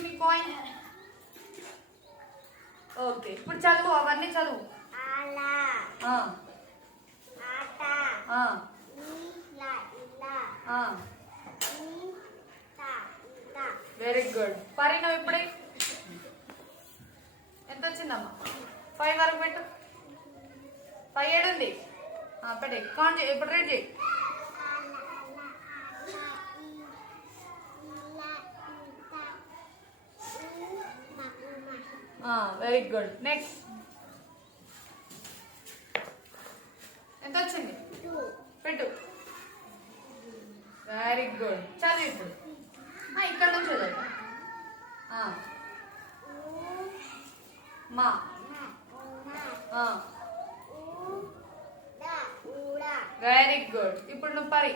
ఇప్పుడు నీ point okay ఇప్పుడు చదువు అవన్నీ చదువు. అలా ఆ, ఆట. ఆ, ఇలా ఇలా. ఆ. ఇంత ఇంత వెరీ గుడ్ పరి నువ్వు ఇప్పుడే ఎంత వచ్చిందమ్మా? ఫైవ్ వరకు పెట్టు. ఫైవ్ ఏడు ఉంది పెట్టే కాన్ ఇప్పుడు రేట్ వెరీ గుడ్ నెక్స్ట్ ఎంత వచ్చింది పెట్టు. వెరీ గుడ్ చదువు ఇప్పుడు ఇక్కడ నుంచి చదువు మా. వెరీ గుడ్ ఇప్పుడు నువ్వు పరి.